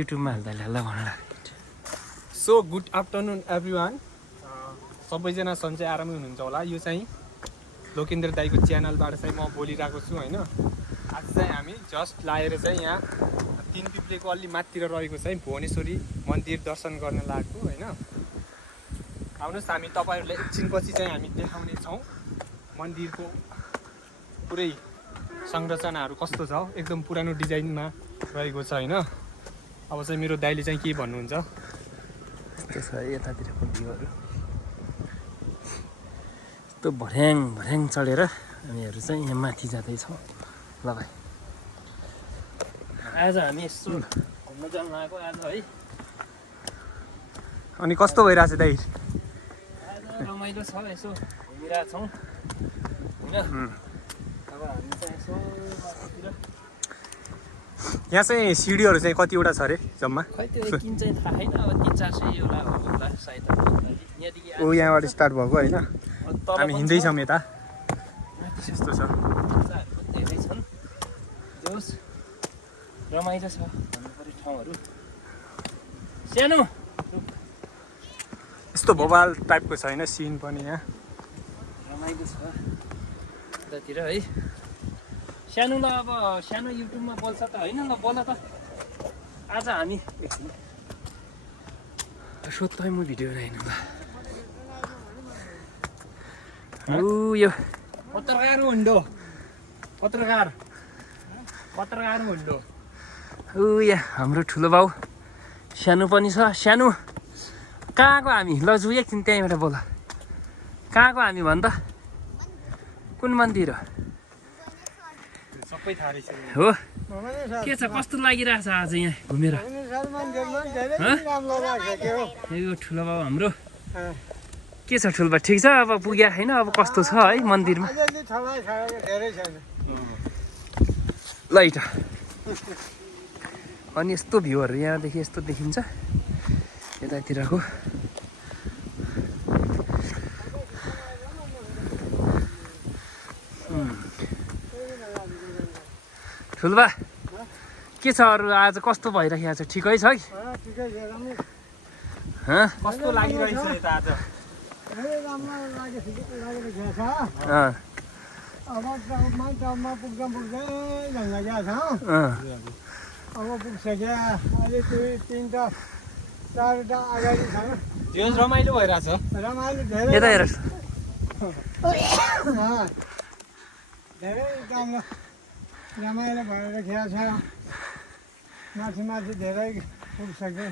युट्युबमा हाल्दा ल्याला भनेर। So good afternoon everyone. सबैजना सन्चै आरामै हुनुहुन्छ होला। यो चाहिँ लोकेन्द्र दाईको च्यानलबाट चाहिँ म बोलिरहेको छु होइन। आज चाहिँ हामी जस्ट लाएर चाहिँ यहाँ तिनपिप्लेको अलि माथितिर रहेको चाहिँ भुवनेश्वरी मन्दिर दर्शन गर्न लागेको होइन। आउनुहोस् हामी तपाईँहरूलाई एकछिनपछि चाहिँ हामी देखाउने छौँ मन्दिरको पुरै संरचनाहरू कस्तो छ। एकदम पुरानो डिजाइनमा रहेको छ होइन। अब चाहिँ मेरो दाइले चाहिँ के भन्नुहुन्छ यस्तो छ यतातिरको भ्यूहरू। यस्तो भर्याङ भर्याङ चढेर हामीहरू चाहिँ यहाँ माथि जाँदैछौँ। ल भाइ आज हामी यसो घुम्न जानु आएको आज है। अनि कस्तो भइरहेछ दाइ? आज रमाइलो छ, यसो घुमिरहेछौँ होइन। अब हामी चाहिँ यसो माथितिर यहाँ चाहिँ सिडीहरू चाहिँ कतिवटा छ अरे जम्मा? खै त्यो किन चाहिँ थाहा छैन। अब 300-400 एउटा होला सायद। यहाँदेखि ओ यहाँबाट स्टार्ट भएको होइन। हामी हिँड्दैछौँ यता। यस्तो छ धेरै छन्। जोस् रमाइलो छ भन्नु पर्ने ठाउँहरू। सानो यस्तो भोपाल टाइपको छैन सिन पनि यहाँ। रमाइलो छ यतातिर है। सानोलाई अब सानो युट्युबमा बोल्छ त होइन। ल बोल त। आज हामी सोध्दै म भिडियो बनाएन ल। ऊ यो पत्रकार हुन्डो, पत्रकार हुन्डो। ऊ यहाँ हाम्रो ठुलो बाउ सानो पनि छ। सानो कहाँको हामी? ल जु एकछिन त्यहीँबाट बोल। कहाँको हामी भन् त? कुन मन्दिर हो? सबै थाहा रहेछ हो के छ? कस्तो लागिरहेछ आज यहाँ घुमेर? यो ठुलो बाउ हाम्रो के छ? ठुलो बाउ ठिक छ? अब पुग्या छैन? अब कस्तो छ है मन्दिरमा? लाइट अनि यस्तो भ्यूहरू यहाँदेखि यस्तो देखिन्छ यतातिरको। ठुल्बा के छ अरू? आज कस्तो भइरहेको छ? ठिकै छ कि? कस्तो लागिरहेछ यता आज? अब पुगिसक्यो अहिले 2-3टा 4टा अगाडि छ। यो रमाइलो भइरहेछ। रमाइलो धेरै यता हेर। धेरै राम्रो रमाइलो भएर खेल्छ। माथि धेरै पुगिसक्यो।